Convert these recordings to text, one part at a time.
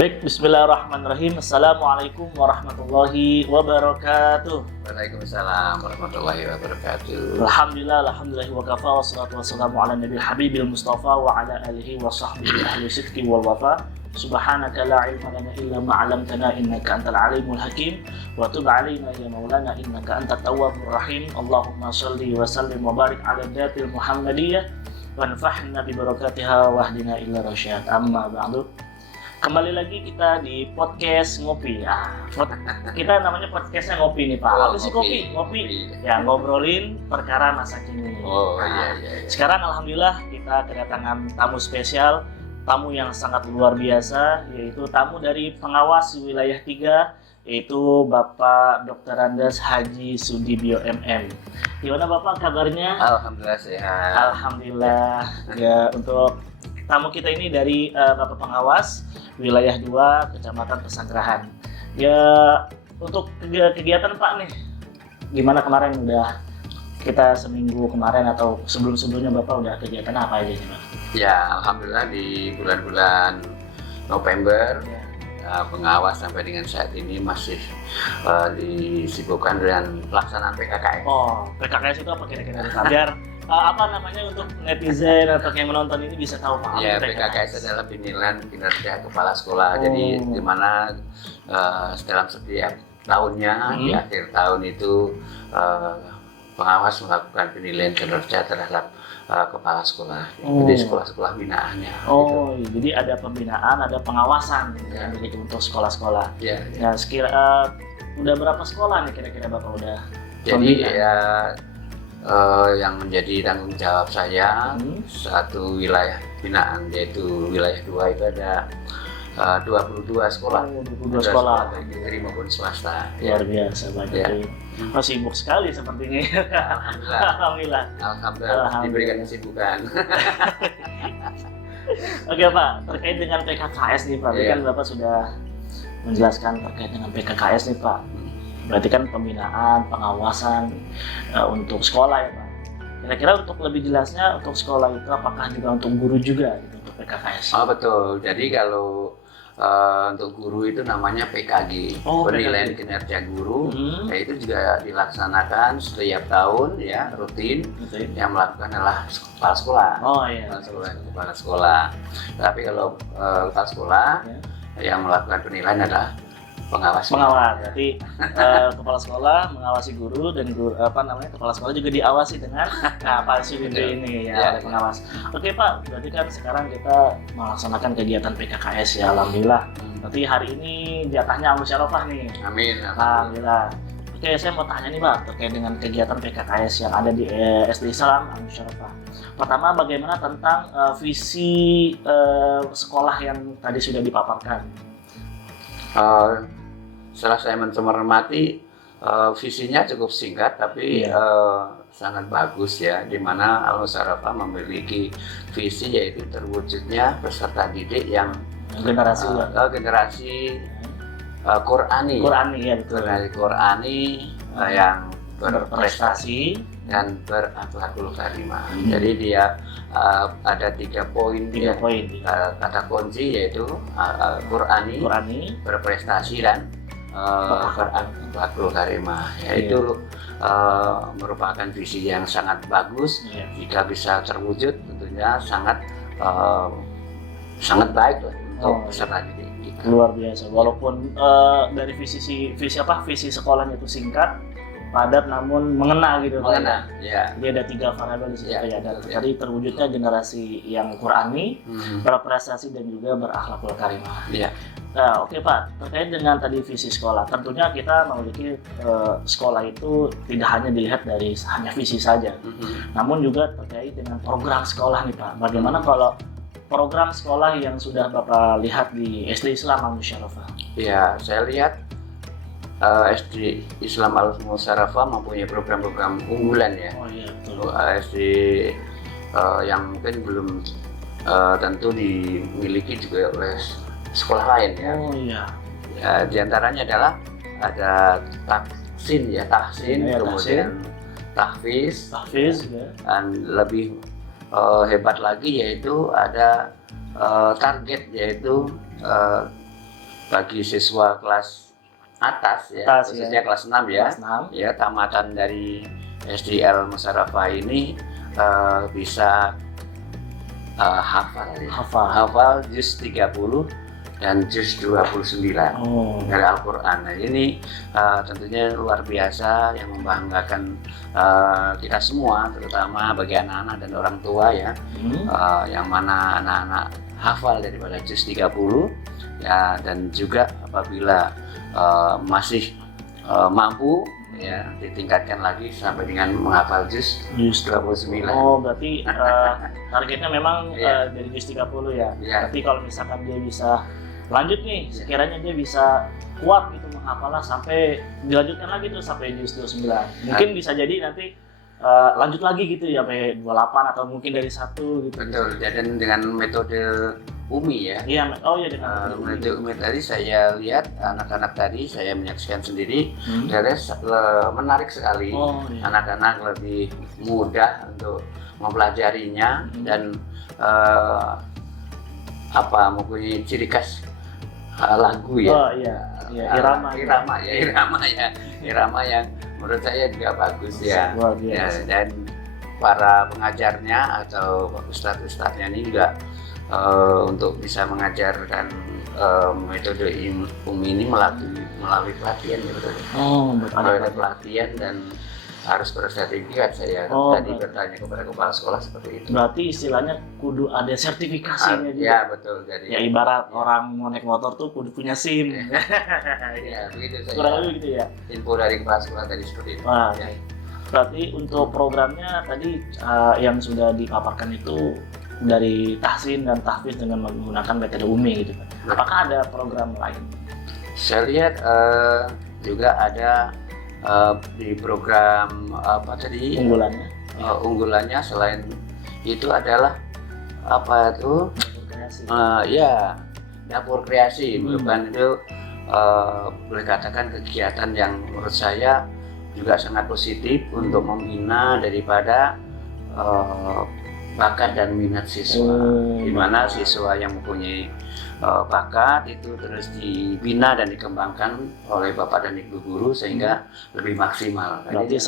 Baik, bismillahirrahmanirrahim. Assalamualaikum warahmatullahi wabarakatuh. Waalaikumsalam warahmatullahi wabarakatuh. Alhamdulillah wa kafa wassalatu wassalamu ala nabil habibil mustafa wa ala alihi wa sahbihi ahli sidqi wal wafa. Subhanaka la ilma lana illa ma 'allamtana innaka antal alimul hakim wa tub 'alaina ya maulana innaka antat tawwabur rahim. Allahumma shalli wa sallim wa barik ala dhatil muhammadiyah wanfa'na bi barakatiha wahdina ila rasyad. Amma ba'du. Kembali lagi kita di podcast ngopi. Kita namanya podcastnya ngopi nih Pak. Apa sih kopi? Ngopi. Ya, ngobrolin perkara masa kini. Iya. Sekarang alhamdulillah kita kedatangan tamu spesial, tamu yang sangat luar biasa, yaitu tamu dari pengawas wilayah 3, yaitu Bapak Dr. Andes Haji Sudibyo MM. Gimana Bapak kabarnya? Alhamdulillah sehat. Alhamdulillah. Ya, untuk tamu kita ini dari Bapak Pengawas wilayah 2 Kecamatan Pesanggerahan. Ya, untuk kegiatan Pak nih, gimana kemarin udah kita seminggu kemarin atau sebelum-sebelumnya Bapak udah kegiatan apa aja nih Pak? Ya, alhamdulillah di bulan-bulan November pengawas sampai dengan saat ini masih disibukkan dengan pelaksanaan PKKS. Oh, PKKS itu apa kira-kira Pak? Biar apa namanya untuk netizen atau yang menonton ini bisa tahu Pak? Ya, PKKS adalah penilaian kinerja kepala sekolah. Jadi di mana dalam setiap tahunnya di akhir tahun itu pengawas melakukan penilaian kinerja terhadap kepala sekolah. Jadi sekolah-sekolah binaannya. Oh, gitu. Jadi ada pembinaan, ada pengawasan ya, begitu untuk sekolah-sekolah. Ya. Nah, udah berapa sekolah nih kira-kira Bapak udah? Jadi yang menjadi tanggung jawab saya satu wilayah binaan, yaitu wilayah 2 itu ada 22 sekolah. 22 sekolah baik negeri maupun swasta. Luar biasa banyak. Ya. Sibuk sekali sepertinya. Alhamdulillah. Alhamdulillah diberikan kesibukan. Oke Pak, terkait dengan PKKS nih Pak, kan Bapak sudah menjelaskan terkait dengan PKKS nih Pak. Berarti kan pembinaan, pengawasan untuk sekolah ya Pak. Kira-kira untuk lebih jelasnya untuk sekolah itu apakah juga untuk guru juga gitu, untuk PKKS? Oh betul, jadi kalau untuk guru itu namanya PKG, penilaian kinerja guru. Itu juga dilaksanakan setiap tahun ya, rutin. Yang melakukan adalah kepala sekolah. Oh iya. Kepala sekolah. Tapi kalau kepala sekolah yang melakukan penilaian adalah pengawas. Jadi kepala sekolah mengawasi guru dan kepala sekolah juga diawasi dengan Pak Sudibyo ini ya, oleh pengawas. Oke Pak, berarti kan sekarang kita melaksanakan kegiatan PKKS ya, alhamdulillah. Berarti hari ini jatahnya musyawarah nih. Amin. Alhamdulillah. Oke, saya mau tanya nih Pak terkait dengan kegiatan PKKS yang ada di SD Islam Musyawarah. Pertama, bagaimana tentang visi sekolah yang tadi sudah dipaparkan? Setelah saya mencermati visinya cukup singkat tapi sangat bagus ya, di mana Al-Musyawarah memiliki visi yaitu terwujudnya peserta didik yang generasi Qur'ani ya, betul. Qur'ani yang berprestasi dan berakhlakul karimah. Jadi dia ada 3 poin kata kunci, yaitu Qur'ani, berprestasi dan berakhlakul karimah. Itu merupakan visi yang sangat bagus. Jika bisa terwujud tentunya sangat baik untuk peserta didik kita. Luar biasa. Walaupun dari visi sekolahnya itu singkat, padat namun mengena gitu. Ya. Dia ada 3 variabel di situ ya. Tadi terwujudnya generasi yang Qur'ani, berprestasi dan juga berakhlakul karimah. Ya. Nah, oke Pak, terkait dengan tadi visi sekolah, tentunya kita memiliki sekolah itu tidak hanya dilihat dari hanya visi saja, namun juga terkait dengan program sekolah nih Pak. Bagaimana kalau program sekolah yang sudah Bapak lihat di SD Islam Al-Musyawarah? Ya, saya lihat SD Islam Al-Musyawarah mempunyai program-program unggulan ya. Oh iya, betul. SD yang mungkin belum tentu dimiliki juga oleh sekolah lain ya. Oh iya. Di antaranya adalah ada tahsin, kemudian tahfiz ya. Dan lebih hebat lagi yaitu ada target, yaitu bagi siswa kelas atas ya, khususnya kelas 6 ya. Kelas 6. Ya, tamatan dari SD Al Musyarafah ini bisa hafal juz 30 dan juz 29 dari Al-Qur'an. Nah, ini tentunya luar biasa yang membanggakan kita semua, terutama bagi anak-anak dan orang tua ya. Yang mana anak-anak hafal daripada juz 30 ya, dan juga apabila masih mampu ya, ditingkatkan lagi sampai dengan menghafal juz 29. Oh, berarti targetnya memang dari juz 30 ya. Berarti kalau misalkan dia bisa lanjut nih, sekiranya dia bisa kuat gitu menghafalnya sampai dilanjutkan lagi tuh sampai juz 29. Mungkin bisa jadi nanti lanjut lagi gitu ya sampai 28 atau mungkin dari 1 gitu. Betul, dan dengan metode Umi ya. Iya, dengan metode Umi tadi saya lihat anak-anak tadi saya menyaksikan sendiri, menarik sekali. Anak-anak lebih mudah untuk mempelajarinya dan mempunyai ciri khas lagu ya. Irama yang menurut saya juga bagus ya. Dan para pengajarnya atau ustadz-ustadznya ini juga untuk bisa mengajarkan metode Umi ini melalui pelatihan ya, betul. Melalui pelatihan dan harus bersertifikat. Saya tadi bertanya kepada kepala sekolah seperti itu. Berarti istilahnya kudu ada sertifikasinya juga. Ya, betul. Jadi ya ibarat orang mau naik motor tuh kudu punya SIM. Ya, begitu saya. Kurang lebih gitu ya. Info dari kepala sekolah tadi seperti itu. Berarti untuk programnya tadi yang sudah dipaparkan itu dari tahsin dan tahfiz dengan menggunakan metode Umi gitu. Apakah ada program lain? Saya lihat juga ada di program unggulannya selain itu adalah dapur kreasi. Merupakan itu boleh katakan kegiatan yang menurut saya juga sangat positif untuk membina daripada bakat dan minat siswa, di mana siswa yang mempunyai bakat itu terus dibina dan dikembangkan oleh bapak dan ibu guru sehingga lebih maksimal. Berarti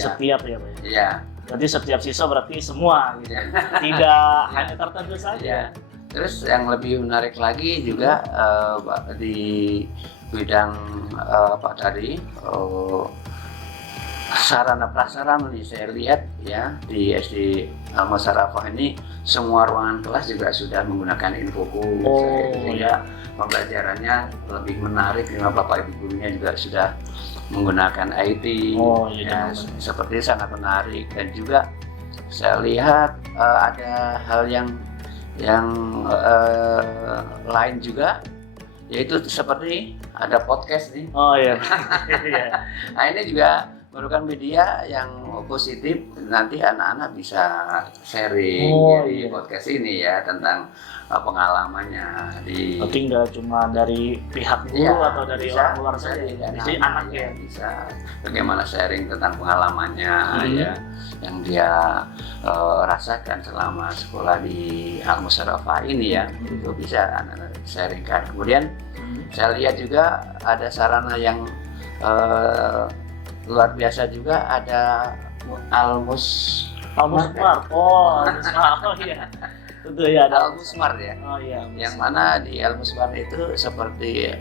setiap ya Pak? Iya. Berarti setiap siswa berarti semua gitu. Tidak hanya tertentu saja. Terus yang lebih menarik lagi juga di bidang sarana prasarana nih saya lihat ya di SD Al Musyarafah ini semua ruangan kelas juga sudah menggunakan infocus sehingga pembelajarannya lebih menarik. Bapak ibu gurunya juga sudah menggunakan IT seperti sangat menarik. Dan juga saya lihat ada hal yang lain juga, yaitu seperti ada podcast nih. Nah, ini juga merupakan media yang positif. Nanti anak-anak bisa sharing di podcast ini ya tentang pengalamannya di. Berarti nggak cuma dari pihak guru atau dari orang luar saja, jadi anak ya bisa bagaimana sharing tentang pengalamannya ya yang dia rasakan selama sekolah di Al Musyarafah ini ya. Itu bisa anak-anak sharingkan. Kemudian saya lihat juga ada sarana yang luar biasa juga, ada Al-Musmar. Tentu ya, ada Al-Musmar ya. Yang mana di Al-Musmar itu seperti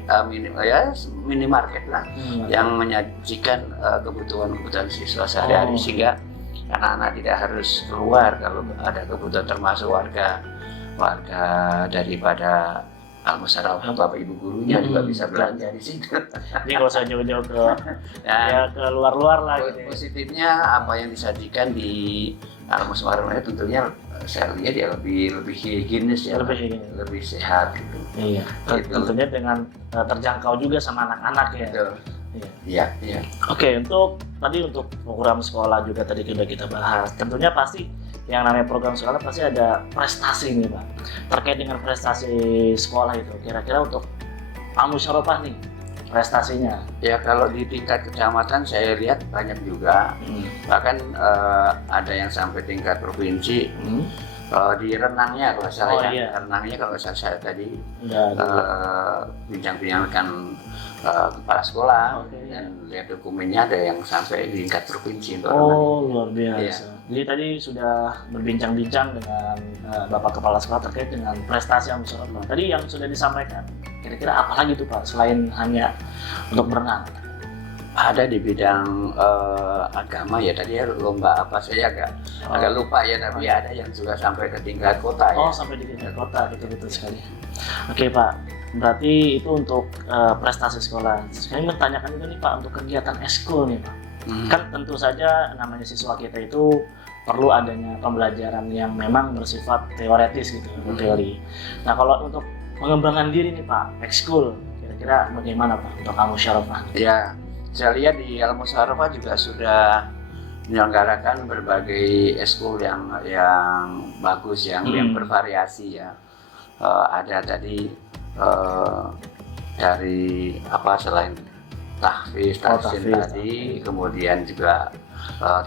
minimarket lah, yang menyajikan kebutuhan siswa sehari-hari sehingga anak-anak tidak harus keluar kalau ada kebutuhan, termasuk warga daripada Al Musyarafah, bapak ibu gurunya juga bisa belanja di situ. Jadi kalau saya jauh-jauh ke luar-luar lah. Positifnya apa yang disajikan di Al Musyarafah tentunya saya lihat ya lebih higienis ya, lebih sehat gitu. Iya. Tentunya dengan terjangkau juga sama anak-anak ya. Iya. Oke, untuk program sekolah juga tadi sudah kita bahas. Tentunya pasti yang namanya program sekolah pasti ada prestasi nih Pak. Terkait dengan prestasi sekolah itu, kira-kira untuk Al Musyarafah nih prestasinya? Ya kalau di tingkat kecamatan saya lihat banyak juga, bahkan ada yang sampai tingkat provinsi. Di renangnya kalau salah iya. renangnya kalau saya tadi Enggak. bincang-bincangkan kepala sekolah Oke, dan lihat dokumennya ada yang sampai di tingkat provinsi untuk renang. Oh, luar biasa. Iya. Jadi tadi sudah berbincang-bincang dengan Bapak Kepala Sekolah terkait dengan prestasi Al-Musyawarah. Tadi yang sudah disampaikan, kira-kira apa lagi tuh Pak selain hanya untuk berenang? Ada di bidang agama ya, tadi lomba apa saya agak lupa ya, tapi ada yang juga sampai ke tingkat kota ya. Oh, sampai di tingkat kota, betul-betul sekali. Oke Pak, berarti itu untuk prestasi sekolah. Saya ingin bertanyakan juga nih Pak untuk kegiatan eskul nih Pak. Kan tentu saja namanya siswa kita itu perlu adanya pembelajaran yang memang bersifat teoretis gitu, teori. Nah kalau untuk mengembangkan diri nih Pak, ekskul, kira-kira bagaimana Pak untuk Al-Musyawarah? Ya, saya lihat di Al-Musyawarah juga sudah menyelenggarakan berbagai eskul yang bagus, yang bervariasi ya. Ada tadi dari selain tahfiz tadi, kemudian juga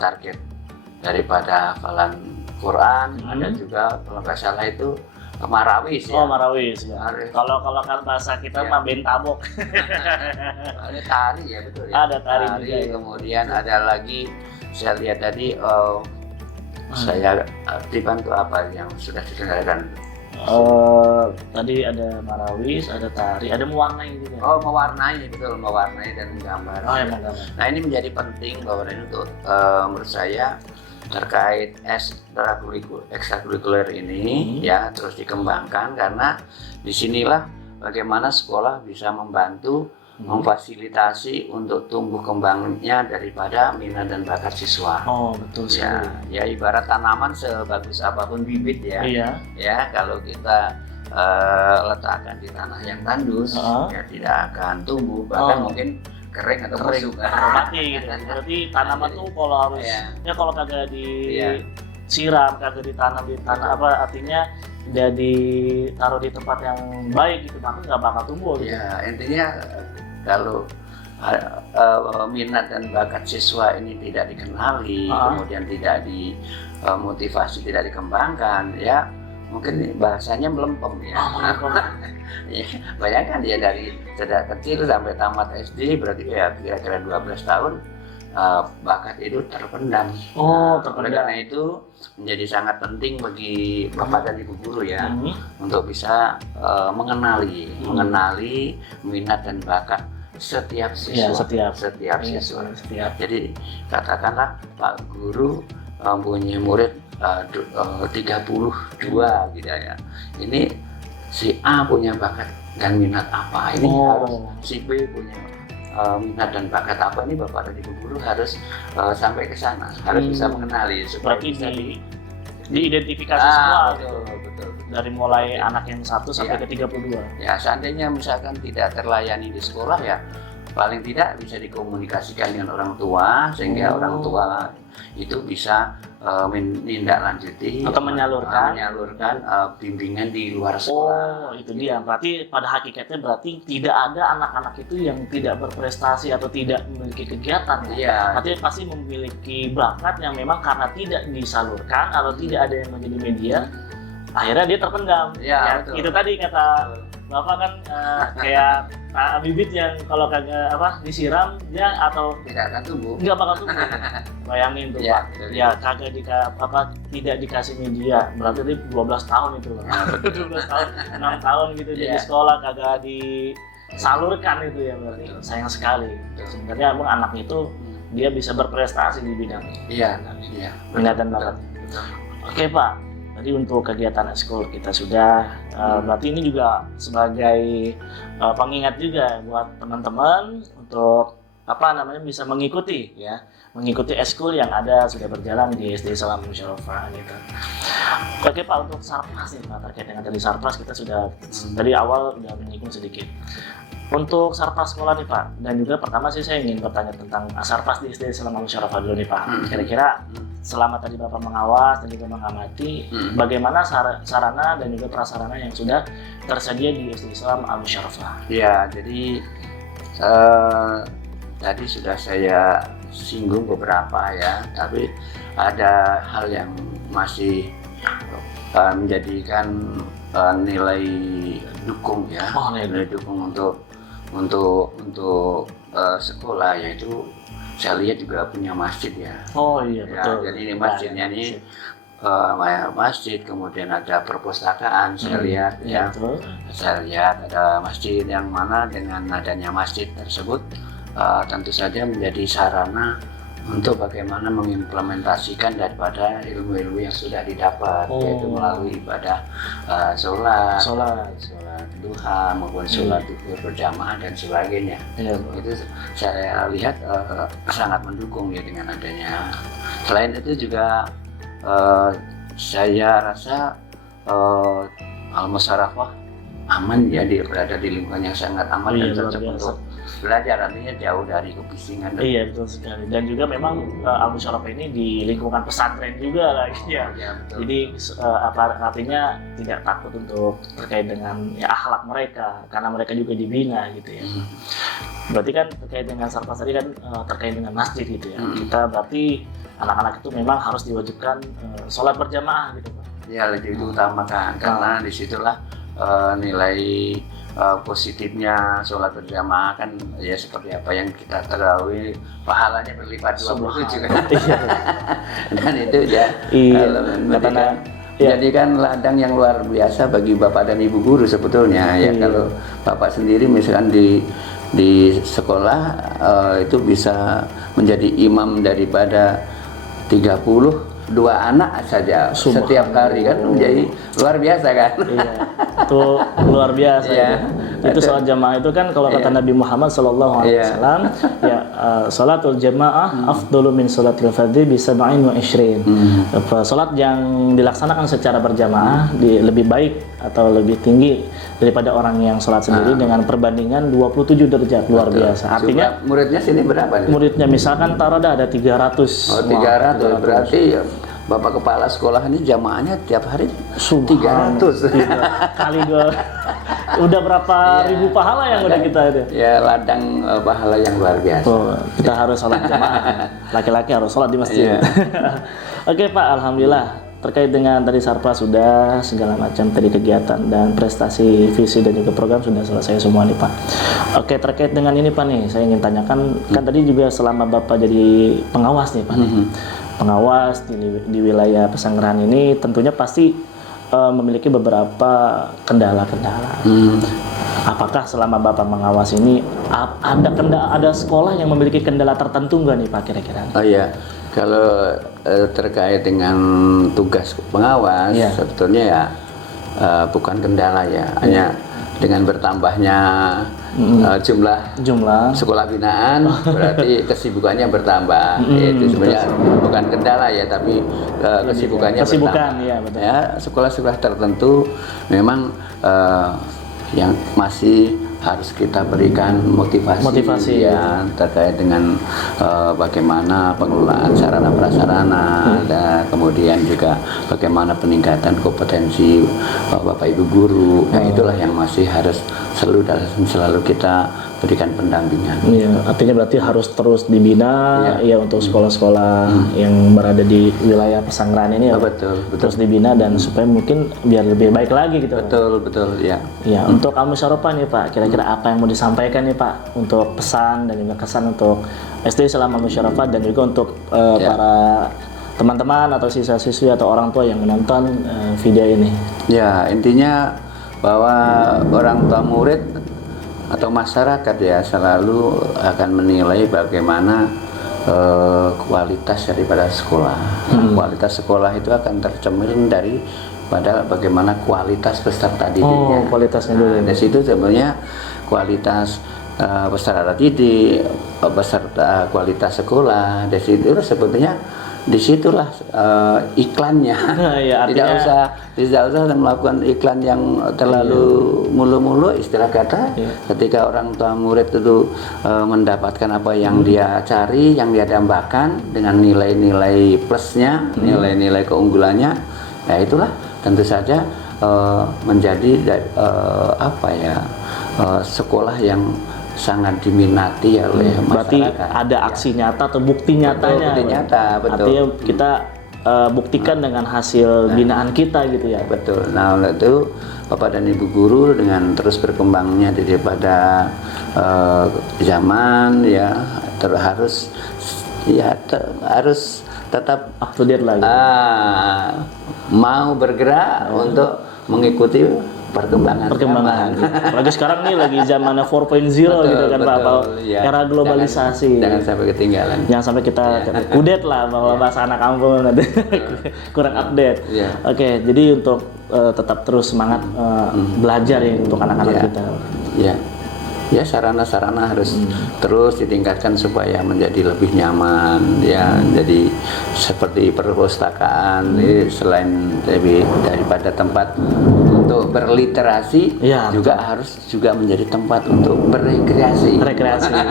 target daripada hafalan Quran, ada juga kalau nggak salah itu marawis ya. Oh, marawis ya. Kalau kan bahasa kita mah bentabok. Ada tari ya, betul ya. Ada tari juga, ya. Kemudian ada lagi saya lihat tadi saya dibantu apa yang sudah diselenggarakan. Tadi ada marawis, ada tari, ada mewarnai juga. Oh, mewarnai, betul, mewarnai dan menggambar. Oh, ya, menggambar. Nah, ini menjadi penting bahwa ini untuk menurut saya terkait ekstrakurikuler ini ya terus dikembangkan, karena disinilah bagaimana sekolah bisa membantu memfasilitasi untuk tumbuh kembangnya daripada minat dan bakat siswa. Oh, betul sekali. Ya ibarat tanaman sebagus apapun bibit ya. Iya. Ya kalau kita letakkan di tanah yang tandus ya tidak akan tumbuh, bahkan mungkin kering atau busuk. Mati gitu. Berarti tanaman tuh kalau harus kalau kagak disiram, kagak ditanam di tanah artinya tidak ditaruh di tempat yang baik gitu, maka nggak bakal tumbuh gitu. Ya intinya kalau minat dan bakat siswa ini tidak dikenali, kemudian tidak dimotivasi, tidak dikembangkan, ya mungkin bahasanya melempem ya. Ya, bayangkan dia dari sejak kecil sampai tamat SD, berarti ya kira-kira 12 tahun bakat itu terpendam. Terpendam. Karena itu menjadi sangat penting bagi bapak dan ibu guru ya untuk bisa mengenali minat dan bakat setiap siswa. Setiap siswa. Jadi katakanlah Pak Guru mempunyai murid 32 gitu ya. Ini si A punya bakat dan minat apa, ini harus si B punya minat dan bakat apa, ini bapak dan ibu guru harus sampai ke sana, harus bisa mengenali supaya bisa diidentifikasi semua. Betul. Dari mulai anak yang 1 sampai ke 32. Ya, seandainya misalkan tidak terlayani di sekolah ya paling tidak bisa dikomunikasikan dengan orang tua, sehingga orang tua itu bisa menindaklanjuti atau menyalurkan bimbingan di luar sekolah. Itu dia. Berarti pada hakikatnya tidak ada anak-anak itu yang tidak berprestasi atau tidak memiliki kegiatan. Iya. Artinya pasti memiliki bakat yang memang karena tidak disalurkan atau tidak ada yang menjadi media, akhirnya dia terpendam. Ya, itu tadi kata Bapak kan kayak bibit yang kalau kagak disiram dia atau tidak akan tumbuh. Nggak bakal tumbuh. Bayangin tuh Pak. Ya kagak tidak dikasih media. Berarti dia 12 tahun itu Pak. 12 tahun, 6 tahun gitu dia di sekolah kagak disalurkan itu ya, berarti sayang sekali. Sebenarnya emang anak itu dia bisa berprestasi di bidang minat dan bakat. Oke Pak. Jadi untuk kegiatan ekskul kita sudah, berarti ini juga sebagai pengingat juga buat teman-teman untuk bisa mengikuti ekskul yang sudah berjalan di SD Islam Musyawarah gitu. Oke Pak, untuk Sarpras nih Pak, terkait dengan tadi Sarpras kita sudah dari awal sudah menyinggung sedikit. Untuk Sarpras sekolah nih Pak, dan juga pertama sih saya ingin bertanya tentang Sarpras di SD Islam Musyawarah dulu nih Pak. Kira-kira selama tadi Bapak mengawas dan juga mengamati, bagaimana sarana dan juga prasarana yang sudah tersedia di SD Islam Al-Musyawarah? Ya, jadi tadi sudah saya singgung beberapa ya, tapi ada hal yang masih menjadikan nilai dukung ya, Oh, nilai dukung untuk sekolah, yaitu saya lihat juga punya masjid ya. Oh iya, Ya, betul. jadi ini masjidnya ini masjid, kemudian ada perpustakaan, saya lihat Iya, ya. betul. Saya lihat ada masjid yang mana dengan adanya masjid tersebut tentu saja menjadi sarana untuk bagaimana mengimplementasikan daripada ilmu-ilmu yang sudah didapat, yaitu melalui ibadah sholat duha maupun sholat duhur berjamaah dan sebagainya. Iya, Itu saya lihat sangat mendukung ya dengan adanya. Selain itu juga saya rasa al-musyarakah aman ya, dia berada di lingkungan yang sangat aman dan cocok untuk belajar, artinya jauh dari kebisingan. Iya, betul sekali. Dan juga memang al-musyarakah ini di lingkungan pesantren juga lah ya. Betul. Jadi artinya tidak takut untuk terkait dengan ya, akhlak mereka, karena mereka juga dibina gitu ya. Berarti kan terkait dengan Sarpas tadi kan terkait dengan masjid gitu ya. Kita berarti anak-anak itu memang harus diwajibkan sholat berjamaah gitu Pak. Ya, lebih diutamakan karena disitulah nilai positifnya sholat berjamaah kan ya, seperti apa yang kita ketahui, pahalanya berlipat 27 kan. Dan itu ya menjadikan ladang yang luar biasa bagi bapak dan ibu guru sebetulnya ya. Kalau bapak sendiri misalkan di sekolah itu bisa menjadi imam daripada 32 anak saja setiap hari kan, menjadi luar biasa kan. Iya, itu luar biasa ya. Itu sholat jamaah itu kan kalau kata Nabi Muhammad SAW ya, sholatul jamaah afdalu min sholatil fardhi bi 27. Sholat yang dilaksanakan secara berjamaah lebih baik atau lebih tinggi daripada orang yang sholat sendiri dengan perbandingan 27 derajat. Luar biasa. Artinya muridnya sini berapa nih? Muridnya misalkan taruh ada 300. Oh, 300. Berarti Bapak kepala sekolah ini jamaahnya tiap hari 300. Kali udah berapa ribu pahala yang udah kita itu. Ya, ladang pahala yang luar biasa. Oh, kita harus sholat jamaah. Laki-laki harus sholat di masjid. Oke Pak, alhamdulillah. Terkait dengan tadi Sarpas sudah segala macam tadi kegiatan dan prestasi visi dan juga program sudah selesai semua nih Pak. Oke, terkait dengan ini Pak nih, saya ingin tanyakan kan tadi juga selama Bapak jadi pengawas nih Pak nih. Pengawas di wilayah Pesanggerahan ini tentunya pasti memiliki beberapa kendala-kendala. Apakah selama Bapak mengawas ini ada sekolah yang memiliki kendala tertentu nggak nih Pak kira-kira? Oh iya, kalau terkait dengan tugas pengawas sebetulnya ya bukan kendala ya, hanya dengan bertambahnya jumlah sekolah binaan berarti kesibukannya bertambah. Itu sebenarnya bukan kendala ya, tapi kesibukannya bertambah. Ya, betul. Ya, sekolah-sekolah tertentu memang yang masih harus kita berikan motivasi ya terkait dengan bagaimana pengelolaan sarana prasarana dan kemudian juga bagaimana peningkatan kompetensi Bapak Ibu guru. Nah, itulah yang masih harus selalu kita berikan pendampingan. Iya, artinya berarti harus terus dibina ya untuk sekolah-sekolah yang berada di wilayah Pesanggerahan ini ya. Betul. Terus dibina dan supaya mungkin biar lebih baik lagi gitu. Betul ya. Ya, untuk al-musyarakah nih Pak, kira-kira apa yang mau disampaikan nih Pak untuk pesan dan juga kesan untuk SD selama musyarakah dan juga untuk para teman-teman atau siswa-siswi atau orang tua yang menonton video ini. Ya, intinya bahwa orang tua murid atau masyarakat ya selalu akan menilai bagaimana kualitas daripada sekolah. Kualitas sekolah itu akan tercermin dari pada bagaimana kualitas peserta didiknya. Kualitasnya dulu. Dari situ sebenarnya kualitas peserta didik, peserta kualitas sekolah, dari situ sebetulnya disitulah iklannya. Ya, artinya, tidak usah melakukan iklan yang terlalu mulu-mulu, istilah kata. Ketika orang tua murid itu mendapatkan apa yang dia cari, yang dia dambakan dengan nilai-nilai plusnya, nilai-nilai keunggulannya, ya itulah tentu saja menjadi sekolah yang sangat diminati oleh masyarakat. Berarti ada aksi nyata atau bukti nyatanya. Bukti nyata, betul. Artinya kita buktikan dengan hasil binaan kita gitu ya. Betul. Nah, oleh itu Bapak dan Ibu guru dengan terus berkembangnya daripada zaman ya harus tetap Up to date lagi. mau bergerak untuk mengikuti perkembangan zaman. Apalagi sekarang nih lagi zamannya 4.0 gitu kan Pak, ya. era globalisasi. Jangan sampai ketinggalan. Jangan sampai kita kudet lah bahwa bahasa anak kampung nanti kurang update. Oke, jadi untuk tetap terus semangat belajar ya untuk anak-anak kita. Ya, sarana-sarana harus terus ditingkatkan supaya menjadi lebih nyaman ya. Jadi seperti perpustakaan selain daripada tempat untuk berliterasi harus juga menjadi tempat untuk berekreasi.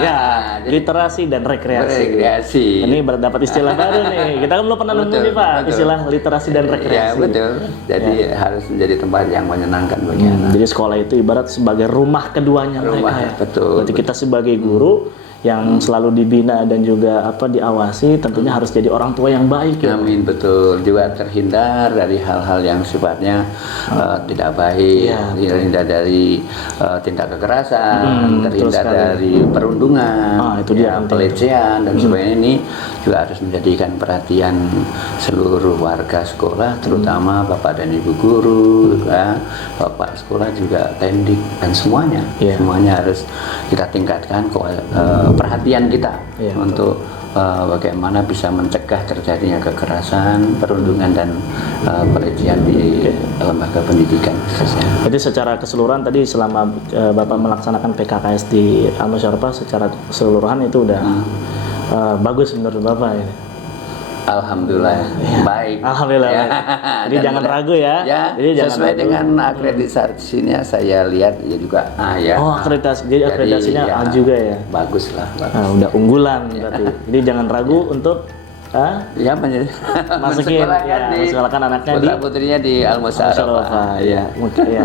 Ya, literasi dan rekreasi. Ini dapat istilah baru nih. Kita kan belum pernah nemu nih Pak, istilah literasi dan rekreasi. Ya, betul. Jadi harus menjadi tempat yang menyenangkan bagi anak. Jadi sekolah itu ibarat sebagai rumah keduanya mereka. Betul. Berarti kita sebagai guru yang selalu dibina dan juga diawasi, tentunya harus jadi orang tua yang baik. Amin, betul. Juga terhindar dari hal-hal yang sifatnya tidak baik, terhindar dari tindak kekerasan, terhindar dari perundungan, itu dia pelecehan dan sebagainya. Ini juga harus menjadikan perhatian seluruh warga sekolah, terutama Bapak dan Ibu guru, Bapak sekolah juga Pendik dan semuanya. Semuanya harus kita tingkatkan perhatian kita untuk bagaimana bisa mencegah terjadinya kekerasan, perundungan dan pelecehan di lembaga pendidikan. Jadi secara keseluruhan tadi selama Bapak melaksanakan PKKS di Al-Musyarafah secara keseluruhan itu udah bagus menurut Bapak ya? Alhamdulillah baik. Alhamdulillah. Ya. Jadi jangan ragu ya. Jadi sesuai dengan akreditasinya saya lihat juga akreditasi. Jadi akreditasinya A juga ya. Bagus lah. Udah unggulan berarti. Jadi jangan ragu untuk mensekolahkan anaknya di putrinya di Al-Musyarafah.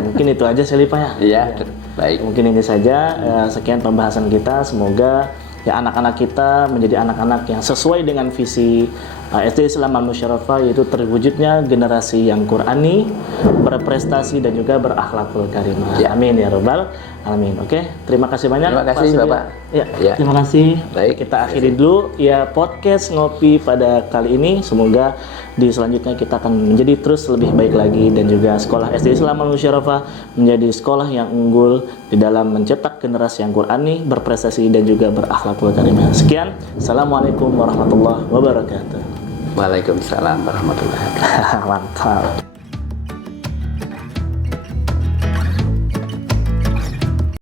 Mungkin itu aja sih Pak ya. Baik. Mungkin ini saja sekian pembahasan kita. Semoga anak-anak kita menjadi anak-anak yang sesuai dengan visi SD Islam Al-Musyarafah, yaitu terwujudnya generasi yang Qurani, berprestasi dan juga berakhlakul karimah. Amin ya rabbal alamin. Oke, terima kasih banyak. Terima kasih Bapak. Terima kasih. Baik. Kita akhiri dulu podcast ngopi pada kali ini. Semoga di selanjutnya kita akan menjadi terus lebih baik lagi dan juga sekolah SD Islam Al-Musyarafah menjadi sekolah yang unggul di dalam mencetak generasi yang Qurani, berprestasi dan juga berakhlakul karimah. Sekian. Assalamualaikum warahmatullahi wabarakatuh. Waalaikumsalam warahmatullahi wabarakatuh. Mantap.